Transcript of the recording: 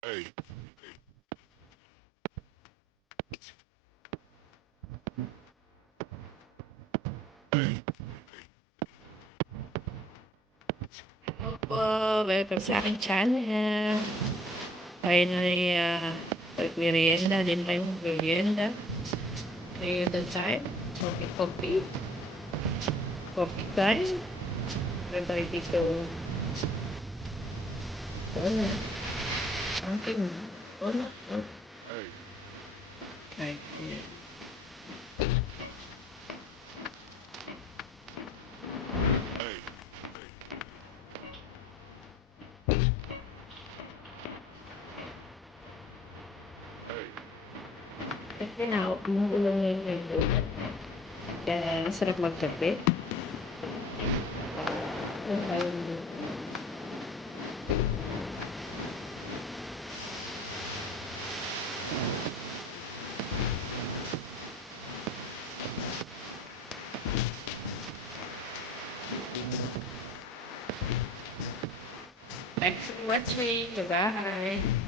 Opo, welcome sa aking channel. Finally, nagmerienda din tayo merienda. Merienda time. Coffee. Coffee time. Meron tayo dito. Wala. Aking. Wala. Kahit yan. Kasi na, umuulan ngayon ngayon. Kaya masarap magkape. Ano tayo dito? Thanks for watching. Bye-bye.